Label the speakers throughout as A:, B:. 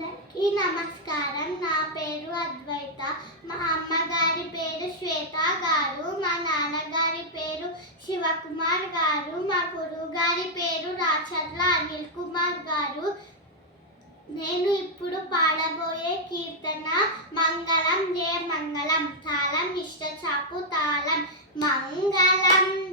A: అందరికీ నమస్కారం. నా పేరు అద్వైత. మా అమ్మగారి పేరు శ్వేత గారు. మా నాన్నగారి పేరు శివకుమార్ గారు. మా గురువుగారి పేరు రాచర్ల అనిల్ కుమార్ గారు. నేను ఇప్పుడు పాడబోయే కీర్తన మంగళం జయ మంగళం. తాళం ఇష్టచాపు తాళం. మంగళం.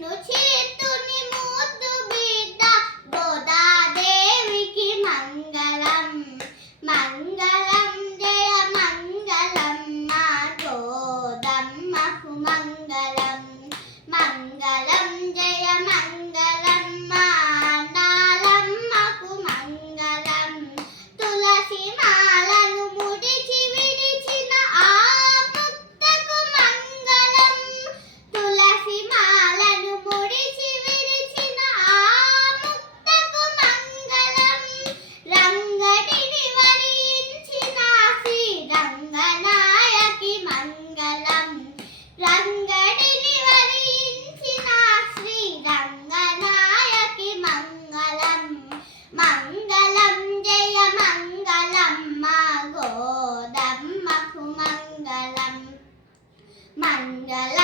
A: continue dalam